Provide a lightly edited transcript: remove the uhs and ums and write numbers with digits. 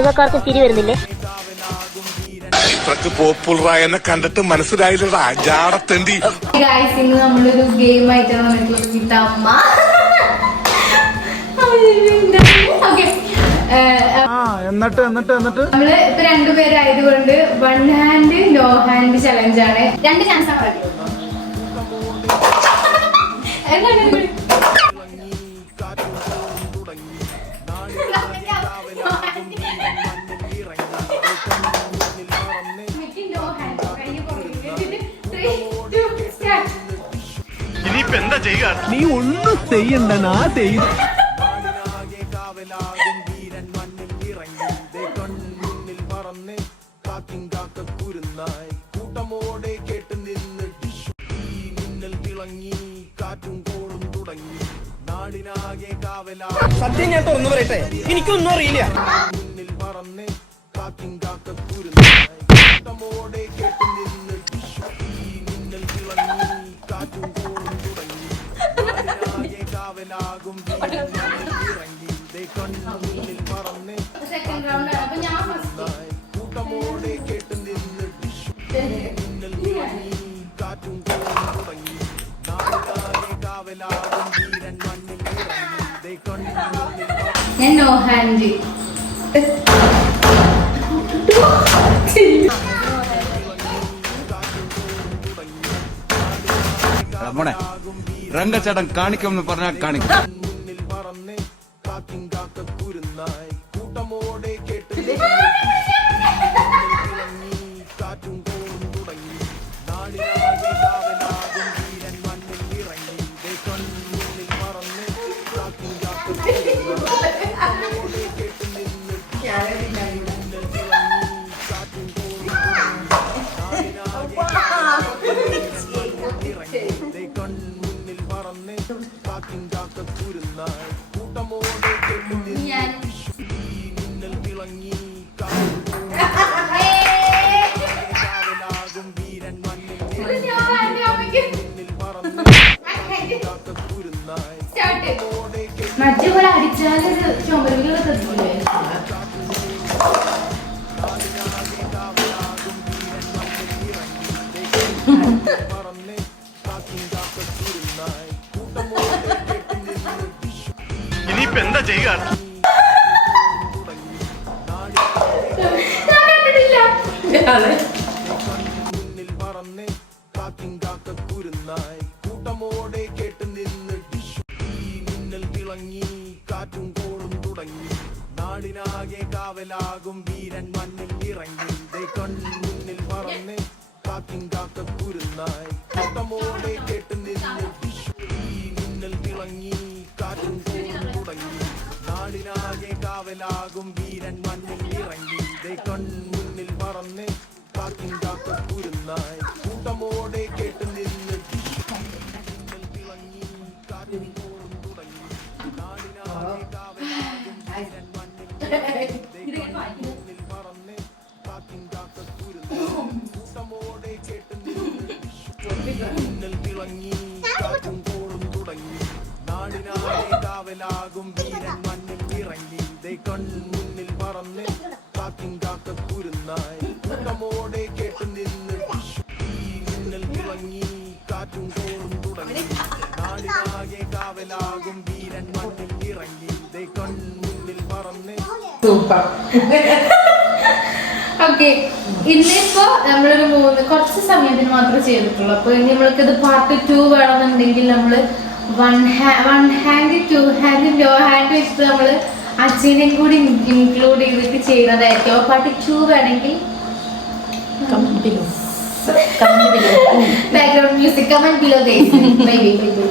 സിനിമക്കാർക്ക് ചിരി വരുന്നില്ലേ? പോപ്പുലറായ കണ്ടിട്ട് മനസ്സിലായില്ലടാ ജാടത്തേണ്ടി. ഇന്ന് നമ്മളൊരു ഗെയിം ആയിട്ടാണ് വന്നിട്ടുള്ളത്. അമ്മ എന്നിട്ട് നമ്മള് ഇപ്പൊ രണ്ടുപേരായതുകൊണ്ട് 1 ഹാൻഡ് നോ ഹാൻഡ് ചലഞ്ച് ആണ്. 2 ചാൻസ് ആണ്. ഇനിയിപ്പോ എന്താ ചെയ്യുക? നീ ഒന്നും ചെയ്യണ്ട, നാ ചെയ്തു. സത്യം ഞാൻ തുറന്നു പറയട്ടെ, എനിക്കൊന്നും അറിയില്ല. സെക്കൻഡ് റൗണ്ട് ആണ്. അപ്പൊ ഞാൻ ഫസ്റ്റ്. ഞാൻ നോ ഹാൻഡ്. മോനെ രംഗച്ചേട്ടൻ കാണിക്കുമെന്ന് പറഞ്ഞാൽ കാണിക്കും. മറ്റേപോലെ അടിച്ചാൽ ചുമരുകളൊക്കെ തെറ്റില്ലേ? ഇനിയിപ്പോ എന്താ ചെയ്യുക? നാടിനാകെ കാവലാകും വീരൻ മണ്ണിൽ ഇറങ്ങി കൺമുന്നിൽ പറന്ന് കാക്കിൻ കാക്കുരുന്നായി കൂട്ടമോടെ കേട്ട് നിന്ന് മിന്നൽ തിളങ്ങി കാറ്റും തുടങ്ങി നാടിനാകെ കാവലാകും വീരൻ മണ്ണിൽ ഇറങ്ങി കൺമുന്നിൽ പറന്ന് കാക്കിൻ കാക്കുരുന്നായി കൂട്ടമോടെ കേട്ട് നിന്ന് മിന്നൽ തിളങ്ങി കാറ്റും തുടങ്ങി നാടിനാകെ കാവലാകും വീരൻ ും വീരൻ മണ്ണിൽ ഇറങ്ങി കൺമുന്നിൽ പറന്ന് കാക്കിൻ കാക്കുരുന്നായി കൂട്ടമോടെ കേട്ട് നിന്ന് മിന്നൽ തിളങ്ങി കാറ്റും കോറും തുടങ്ങി നാടിനാകെ കാവലാകും വീരൻ മണ്ണിൽ ഇറങ്ങി കൺമുന്നിൽ പറന്ന്. സൂപ്പർ. ഓക്കെ, ഇന്നിപ്പോ നമ്മളൊരു കുറച്ച് സമയത്തിന് മാത്രമേ ചെയ്തിട്ടുള്ളൂ. അപ്പൊ ഇനി നമ്മൾക്കിത് പാർട്ട് 2 വേണമെന്നുണ്ടെങ്കിൽ നമ്മള് 1 ഹാൻഡ് 2 ഹാൻഡ് നോ ഹാൻഡ് വെച്ചിട്ട് നമ്മള് അച്ഛനെ കൂടി ഇൻക്ലൂഡ് ചെയ്തിട്ട് ചെയ്യുന്നതായിരിക്കും. അപ്പൊ പാർട്ട് 2 വേണമെങ്കിൽ background music comment below guys. Bye bye bye.